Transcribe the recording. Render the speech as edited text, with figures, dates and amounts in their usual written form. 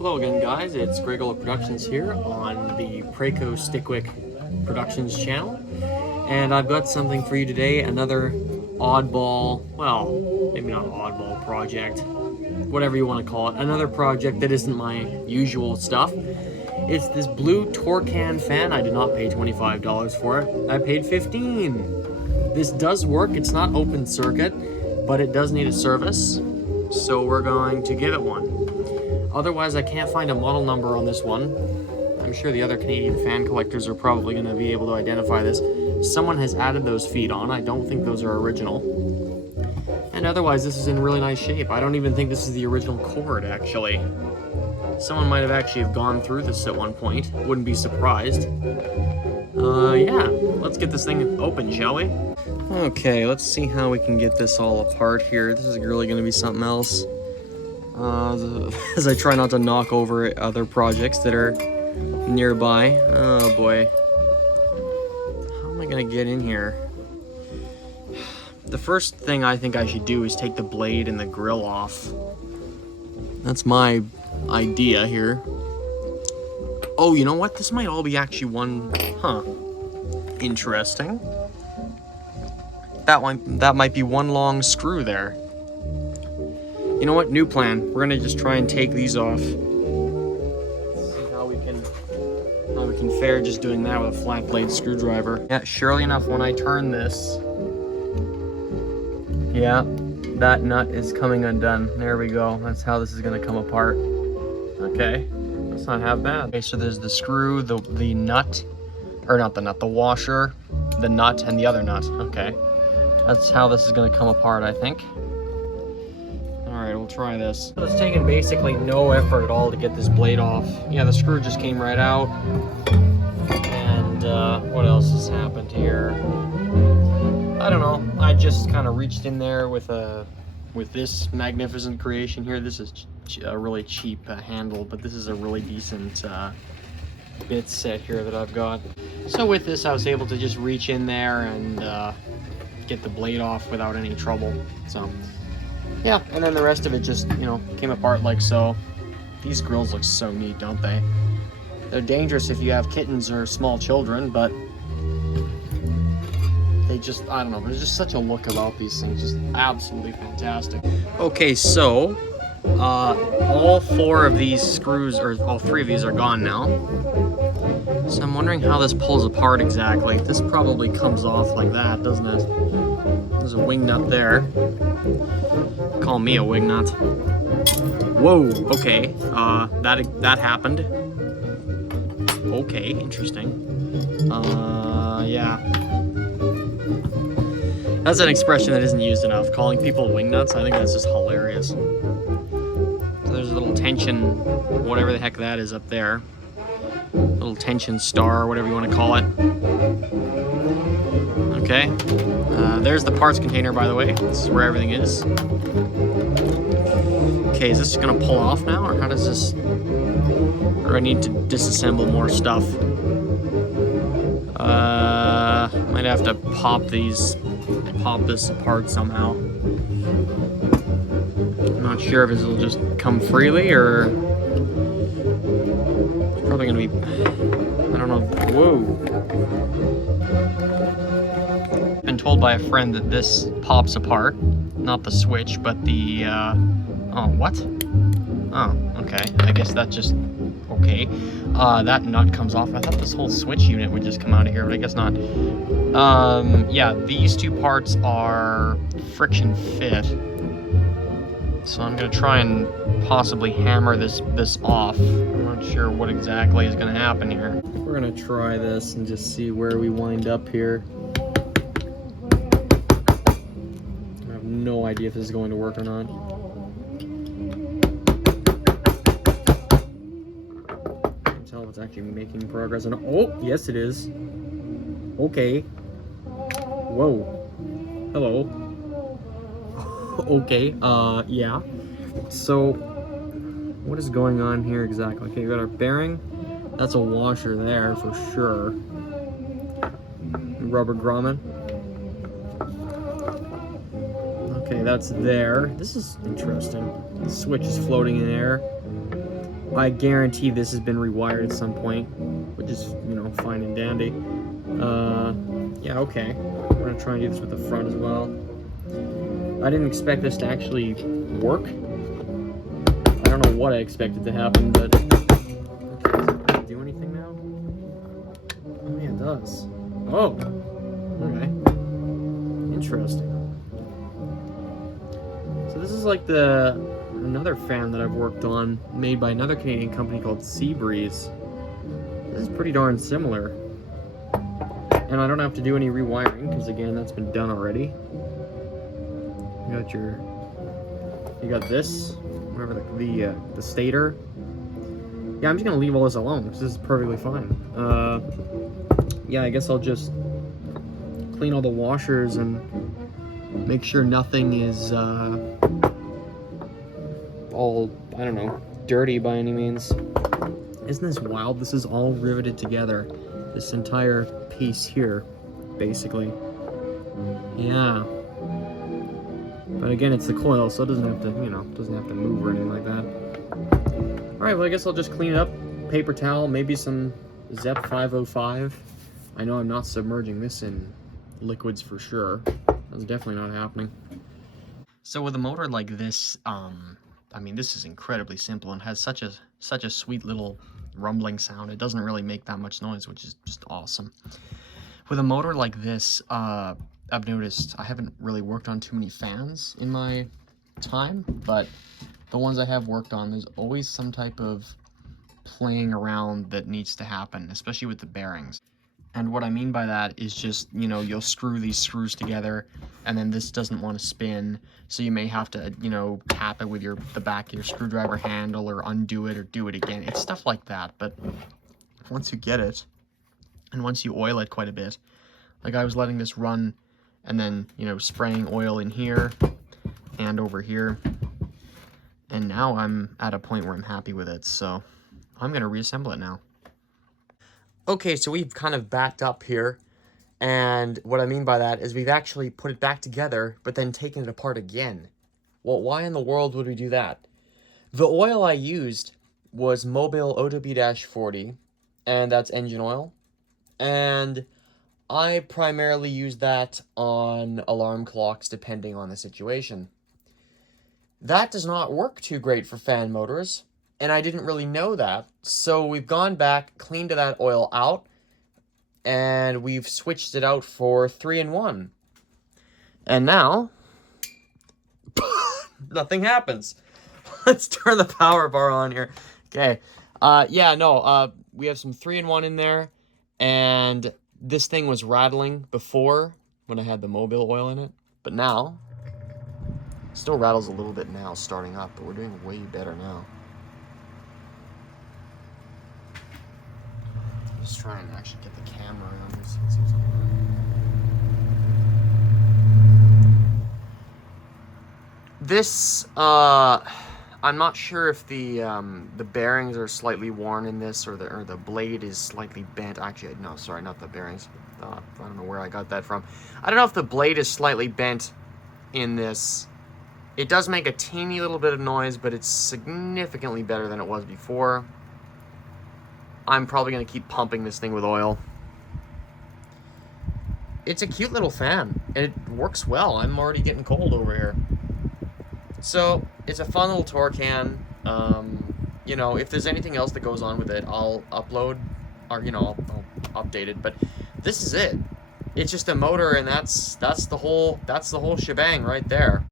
Hello again, guys. It's Gregolo Productions here on the Preco Stickwick Productions channel, and I've got something for you today. Another oddball, well, maybe not oddball project, whatever you want to call it. Another project that isn't my usual stuff. It's this blue Torcan fan. I did not pay $25 for it. I paid $15. This does work. It's not open circuit, but it does need a service, so we're going to give it one. Otherwise, I can't find a model number on this one. I'm sure the other Canadian fan collectors are probably going to be able to identify this. Someone has added those feet on. I don't think those are original. And otherwise, this is in really nice shape. I don't even think this is the original cord, actually. Someone might have actually gone through this at one point. Wouldn't be surprised. Yeah, let's get this thing open, shall we? Okay, let's see how we can get this all apart here. This is really going to be something else. As I try not to knock over other projects that are nearby. Oh boy. How am I gonna get in here? The first thing I think I should do is take the blade and the grill off. That's my idea here. Oh, you know what? This might all be actually one... Huh. Interesting. That might be one long screw there. You know what? New plan. We're gonna just try and take these off. See how we can fare just doing that with a flat blade screwdriver. Yeah, surely enough, when I turn this, yeah, that nut is coming undone. There we go. That's how this is gonna come apart. Okay, that's not half bad. Okay, so there's the screw, the nut, or not the nut, the washer, the nut, and the other nut. Okay, that's how this is gonna come apart, I think. Alright, we'll try this. It's taken basically no effort at all to get this blade off. Yeah, the screw just came right out. And what else has happened here? I don't know. I just kind of reached in there with this magnificent creation here. This is a really cheap handle, but this is a really decent bit set here that I've got. So with this, I was able to just reach in there and get the blade off without any trouble. So yeah, and then the rest of it just, you know, came apart like so. These grills look so neat, don't they? They're dangerous if you have kittens or small children, but they just, I don't know, there's just such a look about these things, just absolutely fantastic. Okay, so, all four of these screws, or all three of these are gone now. So I'm wondering how this pulls apart exactly. This probably comes off like that, doesn't it? There's a wing nut there. Call me a wing nut. Whoa, okay. That happened. Okay, interesting. Yeah. That's an expression that isn't used enough. Calling people wing nuts, I think that's just hilarious. So there's a little tension, whatever the heck that is up there. Little tension star, whatever you want to call it. Okay. There's the parts container, by the way. This is where everything is. Okay, is this gonna pull off now, or how does this... Or do I need to disassemble more stuff? Might have to pop this apart somehow. I'm not sure if this will just come freely, or... It's probably gonna be... I don't know. Whoa. Been told by a friend that this pops apart, not the switch, but the oh, what? Oh, okay, I guess that just okay. That nut comes off. I thought this whole switch unit would just come out of here, but I guess not. Yeah, these two parts are friction fit, so I'm gonna try and possibly hammer this off. I'm not sure what exactly is gonna happen here. We're gonna try this and just see where we wind up here. No idea if this is going to work or not. I can tell if it's actually making progress. And oh, yes it is. Okay. Whoa. Hello. Okay. Yeah. So, what is going on here exactly? Okay, we got our bearing. That's a washer there for sure. Rubber grommet. Okay, that's there. This is interesting. The switch is floating in air. I guarantee this has been rewired at some point, which is, you know, fine and dandy. Yeah, okay. I'm gonna try and do this with the front as well. I didn't expect this to actually work. I don't know what I expected to happen, but... Okay, does it do anything now? Oh yeah, it does. Oh! Okay. Interesting. So this is like another fan that I've worked on, made by another Canadian company called Seabreeze. This is pretty darn similar. And I don't have to do any rewiring, because again, that's been done already. You got this, whatever the stator. Yeah, I'm just gonna leave all this alone, because this is perfectly fine. Yeah, I guess I'll just clean all the washers and make sure nothing is all, I don't know, dirty by any means. Isn't this wild? This is all riveted together. This entire piece here, basically. Yeah. But again, it's the coil, so it doesn't have to, you know, doesn't have to move or anything like that. Alright, well I guess I'll just clean it up. Paper towel, maybe some Zep 505. I know I'm not submerging this in liquids for sure. That's definitely not happening. So with a motor like this, I mean, this is incredibly simple and has such a sweet little rumbling sound. It doesn't really make that much noise, which is just awesome. With a motor like this, I've noticed I haven't really worked on too many fans in my time, but the ones I have worked on, there's always some type of playing around that needs to happen, especially with the bearings. And what I mean by that is just, you know, you'll screw these screws together and then this doesn't want to spin, so you may have to, you know, tap it with the back of your screwdriver handle or undo it or do it again. It's stuff like that, but once you get it and once you oil it quite a bit, like I was letting this run and then, you know, spraying oil in here and over here, and now I'm at a point where I'm happy with it, so I'm going to reassemble it now. Okay, so we've kind of backed up here, and what I mean by that is we've actually put it back together, but then taken it apart again. Well, why in the world would we do that? The oil I used was Mobil OW-40, and that's engine oil, and I primarily use that on alarm clocks depending on the situation. That does not work too great for fan motors, and I didn't really know that, so we've gone back, cleaned that oil out, and we've switched it out for 3-in-1. And now, nothing happens. Let's turn the power bar on here. Okay, yeah, no, we have some 3-in-1 in there, and this thing was rattling before when I had the Mobil oil in it, but now, still rattles a little bit now starting up, but we're doing way better now. Just trying to actually get the camera on this. This, I'm not sure if the bearings are slightly worn in this, or the blade is slightly bent. Actually, no, sorry, not the bearings. I don't know where I got that from. I don't know if the blade is slightly bent in this. It does make a teeny little bit of noise, but it's significantly better than it was before. I'm probably going to keep pumping this thing with oil. It's a cute little fan, and it works well. I'm already getting cold over here. So, it's a fun little Torcan. You know, if there's anything else that goes on with it, I'll upload, or, you know, I'll update it. But this is it. It's just a motor, and that's the whole shebang right there.